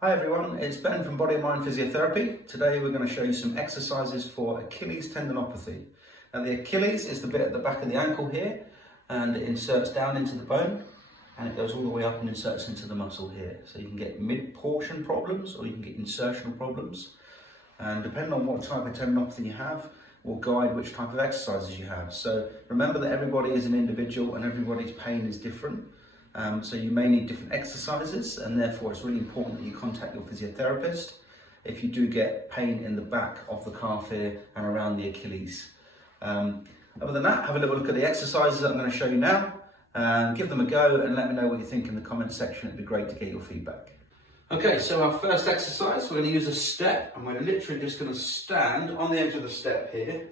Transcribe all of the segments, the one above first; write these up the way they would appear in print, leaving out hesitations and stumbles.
Hi everyone, it's Ben from Body and Mind Physiotherapy. Today we're going to show you some exercises for Achilles tendinopathy. Now the Achilles is the bit at the back of the ankle here, and it inserts down into the bone and it goes all the way up and inserts into the muscle here. So you can get mid-portion problems or you can get insertional problems, and depending on what type of tendinopathy you have will guide which type of exercises you have. So remember that everybody is an individual and everybody's pain is different. So you may need different exercises, and therefore it's really important that you contact your physiotherapist if you do get pain in the back of the calf here and around the Achilles. Other than that, have a little look at the exercises that I'm going to show you now. Give them a go and let me know what you think in the comment section. It'd be great to get your feedback. Okay, so our first exercise, we're going to use a step, and we're literally just going to stand on the edge of the step here.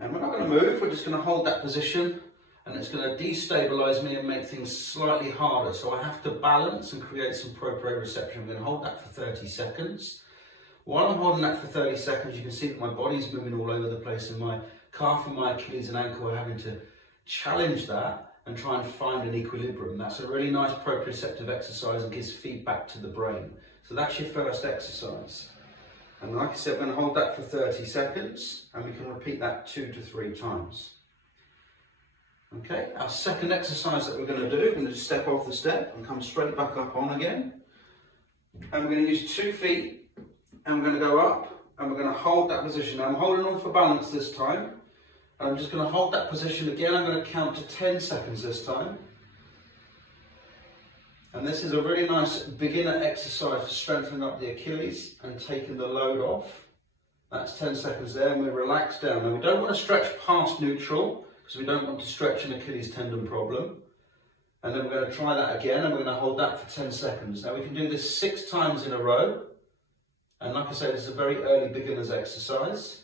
And we're not going to move, we're just going to hold that position. And it's going to destabilise me and make things slightly harder. So I have to balance and create some proprioception. I'm going to hold that for 30 seconds. While I'm holding that for 30 seconds, you can see that my body's moving all over the place, and my calf and my Achilles and ankle are having to challenge that and try and find an equilibrium. That's a really nice proprioceptive exercise and gives feedback to the brain. So that's your first exercise. And like I said, we're going to hold that for 30 seconds, and we can repeat that 2 to 3 times. Okay, our second exercise that we're going to do, we're going to step off the step and come straight back up on again. And we're going to use 2 feet, and we're going to go up, and we're going to hold that position. Now I'm holding on for balance this time. And I'm just going to hold that position again. I'm going to count to 10 seconds this time. And this is a really nice beginner exercise for strengthening up the Achilles and taking the load off. That's 10 seconds there, and we relax down. Now we don't want to stretch past neutral, because we don't want to stretch an Achilles tendon problem. And then we're going to try that again, and we're going to hold that for 10 seconds. Now we can do this 6 times in a row. And like I said, this is a very early beginner's exercise.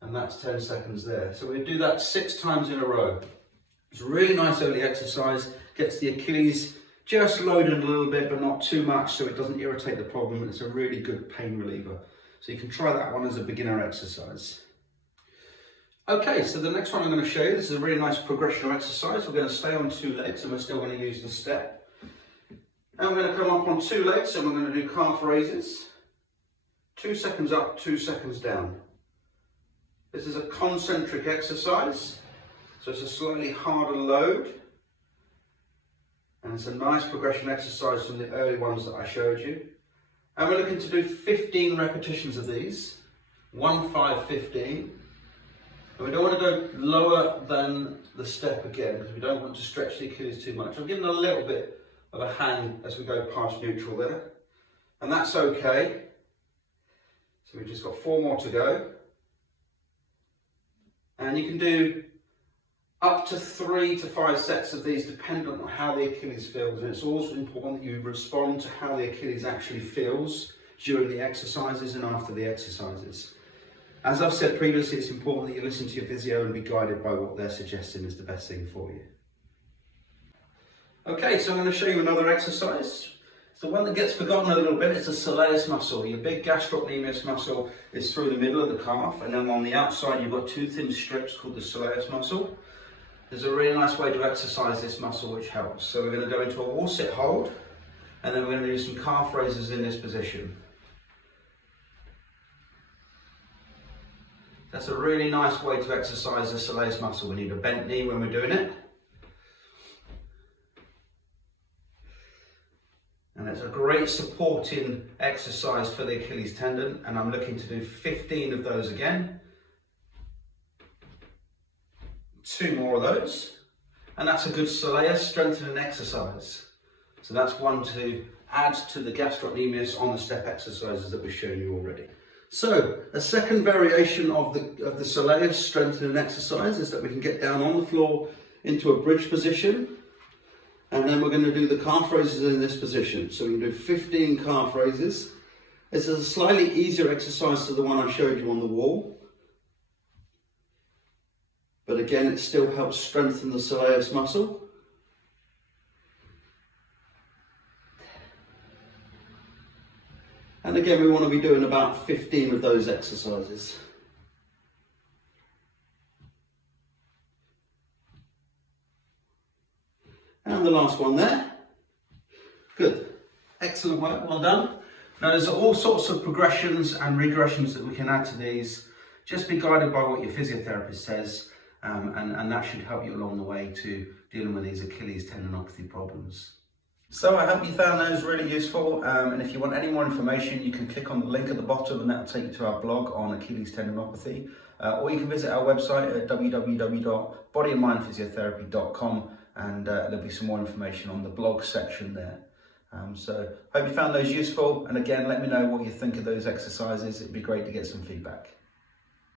And that's 10 seconds there. So we do that 6 times in a row. It's a really nice early exercise. Gets the Achilles just loaded a little bit, but not too much, so it doesn't irritate the problem. And it's a really good pain reliever. So you can try that one as a beginner exercise. Okay, so the next one I'm going to show you, this is a really nice progressional exercise. We're going to stay on 2 legs, and we're still going to use the step. And we're going to come up on 2 legs, and we're going to do calf raises. 2 seconds up, 2 seconds down. This is a concentric exercise, so it's a slightly harder load. And it's a nice progression exercise from the early ones that I showed you. And we're looking to do 15 repetitions of these. 1, 5, 15. And we don't want to go lower than the step again, because we don't want to stretch the Achilles too much. I'm giving a little bit of a hang as we go past neutral there. And that's okay. So we've just got 4 more to go. And you can do up to 3 to 5 sets of these, depending on how the Achilles feels. And it's also important that you respond to how the Achilles actually feels during the exercises and after the exercises. As I've said previously, it's important that you listen to your physio and be guided by what they're suggesting is the best thing for you. Okay, so I'm going to show you another exercise. It's the one that gets forgotten a little bit. It's the Soleus muscle. Your big gastrocnemius muscle is through the middle of the calf, and then on the outside you've got 2 thin strips called the Soleus muscle. There's a really nice way to exercise this muscle which helps. So we're going to go into a wall sit hold, and then we're going to do some calf raises in this position. That's a really nice way to exercise the Soleus muscle. We need a bent knee when we're doing it. And it's a great supporting exercise for the Achilles tendon, and I'm looking to do 15 of those again. 2 more of those. And that's a good Soleus strengthening exercise. So that's one to add to the gastrocnemius on the step exercises that we've shown you already. So, a second variation of the Soleus strengthening exercise is that we can get down on the floor into a bridge position, and then we're going to do the calf raises in this position. So we can do 15 calf raises. This is a slightly easier exercise to the one I showed you on the wall, but again it still helps strengthen the Soleus muscle. And again, we want to be doing about 15 of those exercises. And the last one there. Good. Excellent work, well done. Now there's all sorts of progressions and regressions that we can add to these. Just be guided by what your physiotherapist says, and that should help you along the way to dealing with these Achilles tendinopathy problems. So I hope you found those really useful, and if you want any more information you can click on the link at the bottom and that will take you to our blog on Achilles tendinopathy, or you can visit our website at www.bodyandmindphysiotherapy.com, and there'll be some more information on the blog section there. So hope you found those useful, and again let me know what you think of those exercises. It'd be great to get some feedback.